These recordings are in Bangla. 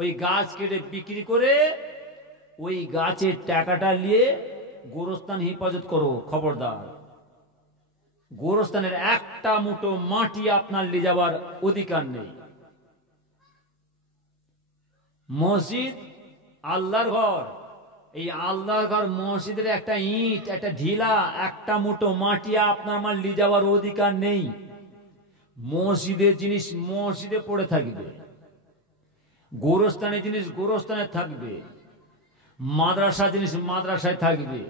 ওই গাছ কেটে বিক্রি করে ওই গাছের টাকাটা নিয়ে গোরস্থান হেফাজত করো। খবরদার, গোরস্থানের একটা মুঠো মাটি আপনার নিয়ে যাওয়ার অধিকার নেই। মসজিদ আল্লাহর ঘর, এই আল্লাহর ঘর মসজিদের একটা ইট, একটা ঢিলা, একটা মুঠো মাটি আপনার আমার নিয়ে যাওয়ার অধিকার নেই। মসজিদের জিনিস মসজিদে পড়ে থাকবে, গোরস্থানের জিনিস গোরস্থানে থাকবে, মাদ্রাসা জিনিস মাদ্রাসায় থাকবে,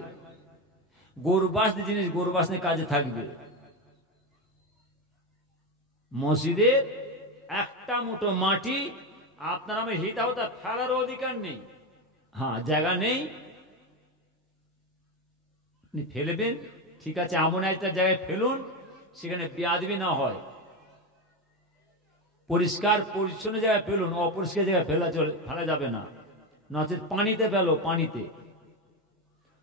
গোরবাসনের জিনিস গোরবাসনের কাজে থাকবে। মসজিদের একটা মুঠো মাটি আপনার আমি হিতাহতা ফেলার অধিকার নেই। হ্যাঁ, জায়গা নেই, আপনি ফেলবেন, ঠিক আছে, এমন একটা জায়গায় ফেলুন সেখানে বেয়াদবি না হয়। পরিষ্কার পরিচ্ছন্ন জায়গায় ফেলুন, অপরিষ্কার জায়গায় ফেলা যাবে না। নচেত পানিতে ফেলো, পানিতে।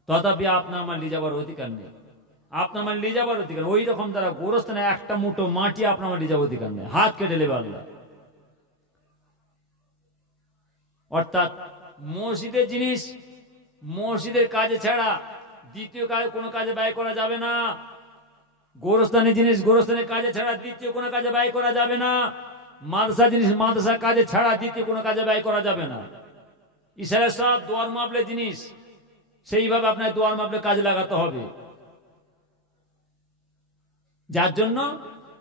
তথাপি আপনার আমার নিয়ে যাবার অধিকার নেই, আপনার আমার নিয়ে যাবার অধিকার। ওই রকম দ্বারা গোরস্থানে একটা মুঠো মাটি আপনার আমার নিয়ে যাবার অধিকার নেই, হাত কেটে নেবে আল্লাহ। অর্থাৎ মসজিদের জিনিস মসজিদের কাজে ছাড়া দ্বিতীয় কাজে কোনো কাজে ব্যয় করা যাবে না। গোরস্থানের জিনিস গোরস্থানের কাজে ছাড়া দ্বিতীয় কোনো কাজে ব্যয় করা যাবে না। মাদ্রাসা জিনিস মাদ্রাসার কাজে ছাড়া দ্বিতীয় কোনো কাজে ব্যয় করা যাবে না। ইশারা সব দোয়ার মাপলে জিনিস, সেইভাবে আপনার দোয়ার মাপলে কাজে লাগাতে হবে। যার জন্য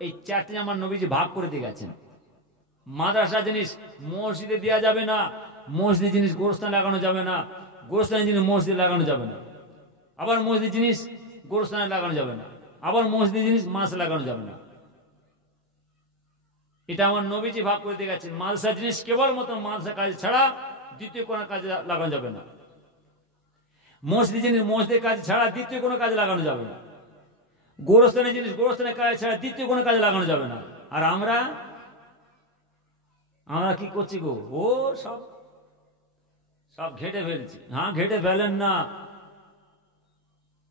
এই চারটি আমার নবীজি ভাগ করে দিয়ে গেছেন। মাদ্রাসা জিনিস মসজিদে দেওয়া যাবে না, মসজিদ জিনিস গোরস্থানে লাগানো যাবে না, গোরস্থানের জিনিস মসজিদে লাগানো যাবে না, আবার মসজিদ জিনিস গোরস্থানে লাগানো যাবে না, আবার মসজিদ জিনিস মাদ্রাসা লাগানো যাবে না। এটা আমার নবীজি ভাগ করে দিয়ে গেছেন। মাদ্রাসা জিনিস কেবলমাত্র মাদ্রাসা কাজে ছাড়া দ্বিতীয় কোনো কাজে লাগানো যাবে না। মসজিদ জিনিস মসজিদের কাজে ছাড়া দ্বিতীয় কোনো কাজে লাগানো যাবে না। গোরস্থানের জিনিস গোরস্থানের কাজে ছাড়া দ্বিতীয় কোনো কাজে লাগানো যাবে না। আর আমরা কি করছি গো? ও সব সব ঘেটে ফেলছি। হ্যাঁ, ঘেটে ফেলেন না,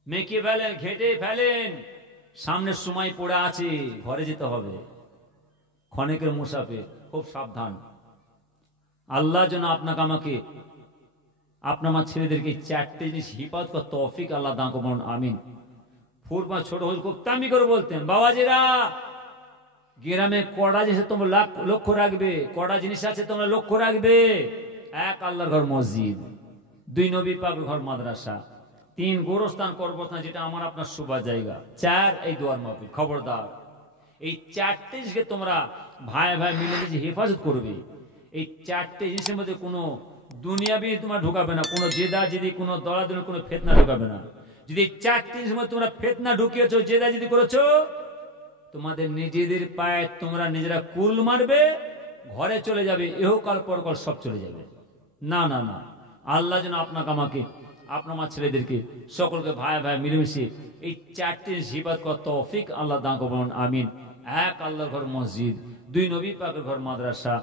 মেকে ফেলেন, ঘেটে ফেলেন। সামনের সময় পড়ে আছে, ঘরে যেতে হবে। ক্ষণিকের মুসাফির, খুব সাবধান। আল্লাহ যেন আপনাকে আমাকে আপনার আমার ছেলেদেরকে চারটে জিনিস হিফাজত করার তৌফিক আল্লাহ দান করুন, আমিন। ফুরমা ছোট হল খুব তামি করে বলতেন, বাবাজিরা গ্রামে কড়া জিনিস তোমরা লক্ষ্য রাখবে, কড়া জিনিস আছে তোমরা লক্ষ্য রাখবে। এক, আল্লাহর ঘর মসজিদ; দুই, নবী পাকের ঘর মাদ্রাসা; তিন, গোরস্থান কবরস্থান যেটা আমার আপনার শুভা জায়গা; চার, এই দোয়ার মাহফিল। খবরদার, এই চারটে জিনিসকে তোমরা ভাই ভাই মিলেমিশে হেফাজত করবে। এই চারটে জিনিসের মধ্যে কোনো দুনিয়াবি তোমার ঢুকাবে না, কোনো জেদাজেদি, কোনো দলাদলি, কোনো ফিতনা ঢুকাবে না। যদি এই চারটে জিনিসের মধ্যে তোমরা ফিতনা ঢুকিয়েছো, জেদাজেদি করেছো, তোমাদের নিজেদের পায়ে তোমরা নিজেরা কুল মারবে, ঘরে চলে যাবে, ইহকাল পরকাল সব চলে যাবে। না না না, আল্লাহ যেন আপনাকে আমাকে আপনার আমার ছেলেদেরকে সকলকে ভাই ভাই মিলেমিশে এই চারটি হিফাজত করার তৌফিক আল্লাহ দান করুন, আমিন। এক, আল্লাহর ঘর মসজিদ; দুই, নবী পাকের ঘর মাদ্রাসা;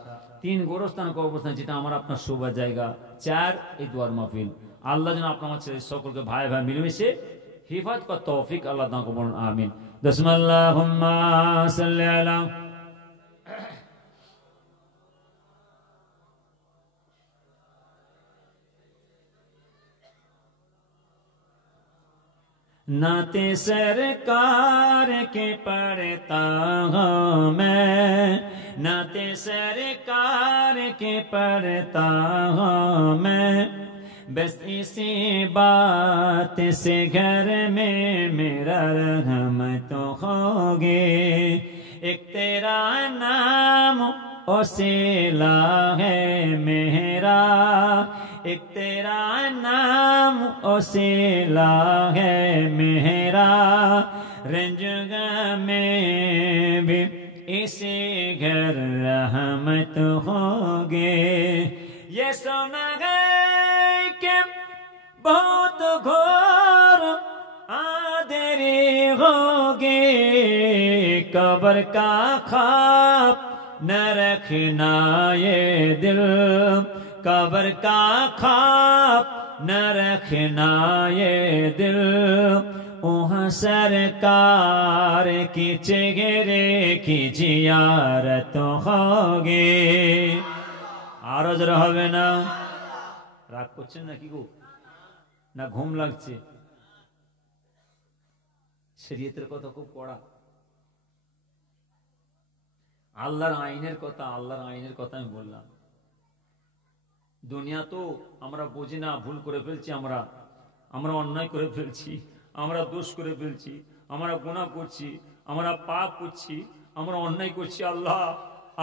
তিন, গোরস্থান কবরস্থান যেটা আমার আপনার শোবার জায়গা; চার, এই দোয়ার মাহফিল। আল্লাহ যেন আপনার আমার ছেলে সকলকে ভাই ভাই মিলেমিশে হিফাজত করার তৌফিক আল্লাহ দান করুন, আমিন। বিসমিল্লাহুম্মা সাল্লি আলা नाते सरकार के पढ़ता हूँ मैं, नाते सरकार के पढ़ता हूँ मैं, बस इसी बात से घर में मेरा रहमत होगी। एक तेरा नाम वसीला है मेरा, एक तेरा नाम वसीला है मेरा, रंजग में भी इसी घर रहमत होगी। ये सुना है कि बहुत घोर आदरी होगी, कब्र का ख्वाब न रखना ये दिल, कब्र का ख्वाब न रखना ये दिल, वहाँ सरकार की चेहरे की जियारत होगी। আরো জোরে হবে না? রাগ করছেন না কি গো? না ঘুম লাগছে? শরীয়তের কথা খুব কড়া, আল্লাহর আইনের কথা, আল্লাহর আইনের কথা আমি বললাম। দুনিয়া তো আমরা বুঝি না, ভুল করে ফেলছি, আমরা অন্যায় করে ফেলছি, আমরা দোষ করে ফেলছি, আমরা গুনাহ করছি, আমরা পাপ করছি, আমরা অন্যায় করছি। আল্লাহ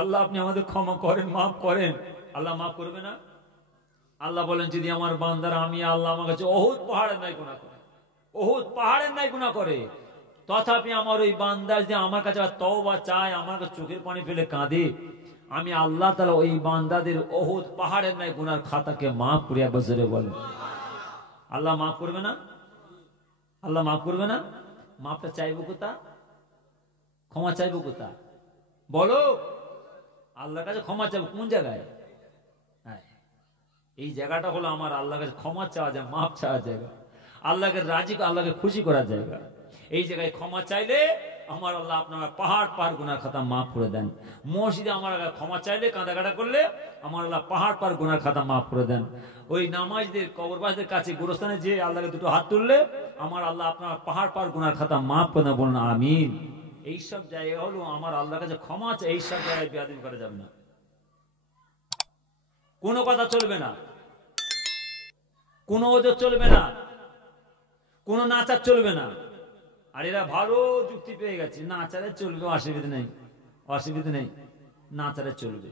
আল্লাহ আপনি আমাদের ক্ষমা করেন, মাফ করেন। আল্লাহ মাফ করবে না? আল্লাহ বলেন যদি আমার বান্দারা আমি আল্লাহ আমার কাছে অহুদ পাহাড়ের ন্যায় গুনাহ করে, অহুদ পাহাড়ের ন্যায় গুনাহ করে, তথাপি আমার ওই বান্দা যে আমার কাছে তওবা চায়, আমার কাছে চোখের পানি ফেলে কাঁদে, আমি আল্লাহ তাআলা ওই বান্দাদের অহুদ পাহাড়ের ন্যায় গুনার খাতাকে মাফ করে বছরে বলেন। আল্লাহ মাফ করবে না? আল্লাহ মাফ করবে না? মাফটা চাইবো কোথা? ক্ষমা চাইবো কোথা? বলো। আল্লাহর কাছে ক্ষমা চাইবো কোন জায়গায়? এই জায়গাটা হলো আমার আল্লাহর কাছে ক্ষমা চাওয়া যায়, মাফ চাওয়া জায়গা, আল্লাহকে রাজি, আল্লাহকে খুশি করার জায়গা। এই জায়গায় ক্ষমা চাইলে আমার আল্লাহ আপনার পাহাড় পাহাড় গুনার খাতা মাফ করে দেন। মসজিদে আমার ক্ষমা চাইলে, কাঁদাকাটা করলে আমার আল্লাহ পাহাড় পাহাড় গুনার খাতা মাফ করে দেন। ওই নামাজদের কবরবাসীদের কাছে গোরস্থানে যে আল্লাহকে দুটো হাত তুললে আমার আল্লাহ আপনার পাহাড় পাহাড় গুনার খাতা মাফ করে দেন। বলুন আমিন। এইসব জায়গা হলো আমার আল্লাহর কাছে ক্ষমা চাই, এইসব জায়গায় বেয়াদবি করা যাবে না, কোনো কথা চলবে না, কোনো ওজোর চলবে না, কোনো নাচার চলবে না। আর এরা ভালো যুক্তি পেয়ে গেছে, নাচারে চলবে, অসুবিধা নেই, অসুবিধা নেই, নাচারে চলবে।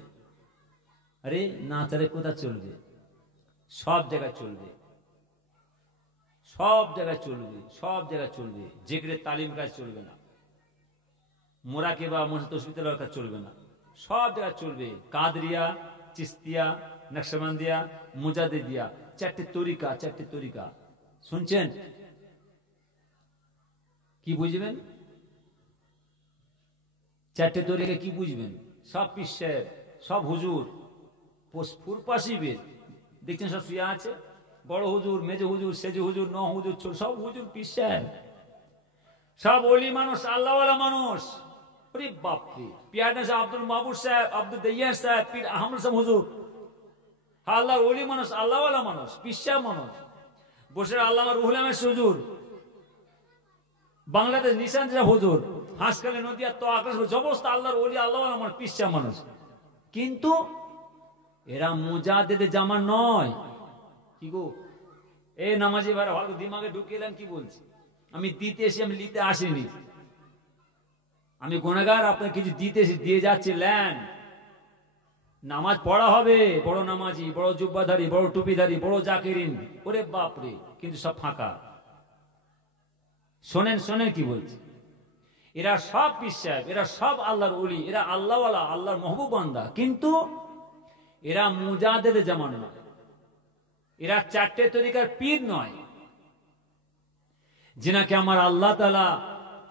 আরে নাচারে কোথা চলবে? সব জায়গায় চলবে, সব জায়গায় চলবে, সব জায়গায় চলবে। জিকিরে তালিম কাজ চলবে না, মোরাকিবা তসবিহ কাজ চলবে না, সব জায়গায় চলবে। কাদরিয়া, চিস্তিয়া, নকশবন্দিয়া, মুজাদ্দিদিয়া, চারটে তরিকা, চারটে তরিকা শুনছেন? কি বুঝবেন? চারটে তরিকা কি বুঝবেন? সব পীর সাহেব, সব হুজুর, ফুরপাশিবের দেখছেন সব শুয়ে আছে, বড় হুজুর, মেজ হুজুর, সেজ হুজুর, ন হুজুর, সব হুজুর পীর সাহেব, সব ওলি মানুষ, আল্লাহওয়ালা মানুষ। আরে বাপরে, পিয়ারনা সাহেব, আব্দুল মাহবুব সাহেব, আব্দুল দইয়ার সাহেব, পীর আহমদ সাহেব হুজুর, আল্লাহর ওলি মানুষ, আল্লাহওয়ালা মানুষ, পীর সাহেব মানুষ। বসে আল্লামা রুহুল আমিন হুজুর, বাংলাদেশ নিশান হুজুর, হাঁসখালি নদিয়া তো আকাশ, জবরদস্ত আল্লাহর ওলি, আল্লাহওয়ালা মানুষ, পীর সাহেব মানুষ। কিন্তু এরা মুজাদ্দিদে জামান নয়। কি গো এই নামাজি ভাইরা ভালো দিমাগে ঢুকিয়ে কি বলছি? আমি দিতে এসে আমি নিতে আসিনি, আমি গুনাহগার, আপনার কিছু দিতে এসে দিয়ে যাচ্ছি, লেন। নামাজ পড়া হবে, বড় নামাজি, বড় জুব্বাধারী, বড় টুপিধারী, বড় জাকিরিন, ওরে বাপরে, কিন্তু সব ফাঁকা। শোনেন শোনেন কি বলছি, এরা সব পীর সাহেব, এরা সব আল্লাহর ওলি, এরা আল্লাহওয়ালা, আল্লাহর মাহবুব বান্দা, কিন্তু এরা মুজাদ্দিদে জামান নয়, এরা চারটে তরিকার পীর নয়। যিনাকে আমার আল্লাহ তাআলা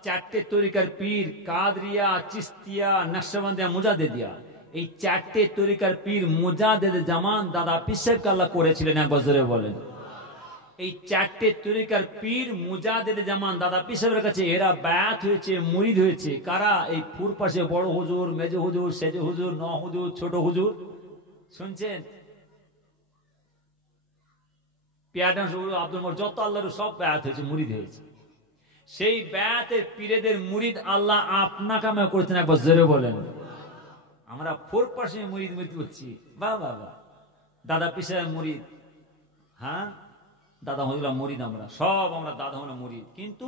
চারটে তরিকার পীর, কাদরিয়া, চিস্তিয়া, নকশবন্দিয়া, মুজাদ্দিদিয়া, এই চারটে তরিকার পীর মুজাদ্দিদে জামান দাদা পীর সাহেবকে আল্লাহ করেছিলেন। একবার জোরে বলেন। এই চারটে তরিকার পীর মুজাদ্দিদে জামান দাদা পীর সাহেবের কাছে এরা বায়াত হয়েছে, মুরিদ হয়েছে। কারা? এই ফুরপাশে বড় হুজুর, মেজ হুজুর, সেজ হুজুর, ন হুজুর, ছোট হুজুর, শুনছেন? পিয়ারনা হুজুর, আব্দুল মর, যত আল্লাহর সব বায়াত হয়েছে, মুরিদ হয়েছে। সেই বায়াতের পীরেদের মুরিদ আল্লাহ আপনাকে আমি করেছেন। একবার জোরে বলেন। আমরা ফুরপাশে মুরিদ মুরিদ করছি, বাহ বাহ বাহ, দাদা পীর সাহেব মুরিদ, হ্যাঁ দাদা হুজুর মুরিদ, আমরা সব, আমরা দাদা হুজুর মুরিদ। কিন্তু